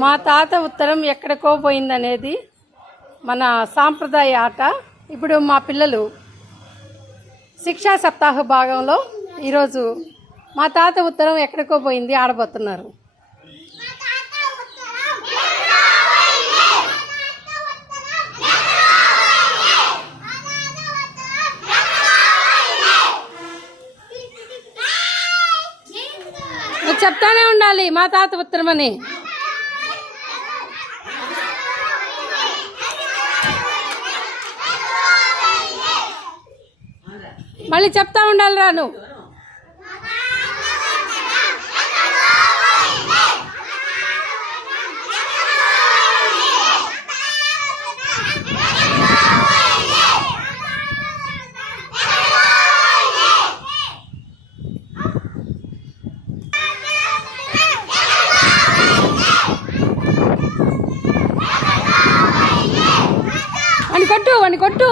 మా తాత ఉత్తరం ఎక్కడికో పోయిందనేది మన సాంప్రదాయ ఆట. ఇప్పుడు మా పిల్లలు శిక్షా సప్తాహ భాగంలో ఈరోజు మా తాత ఉత్తరం ఎక్కడికో పోయింది ఆడబోతున్నారు. నువ్వు చెప్తానే ఉండాలి మా తాత ఉత్తరం అని. మళ్ళీ చెప్తా ఉండాలి రా నువ్వు. వాణ్ణి కొట్టు.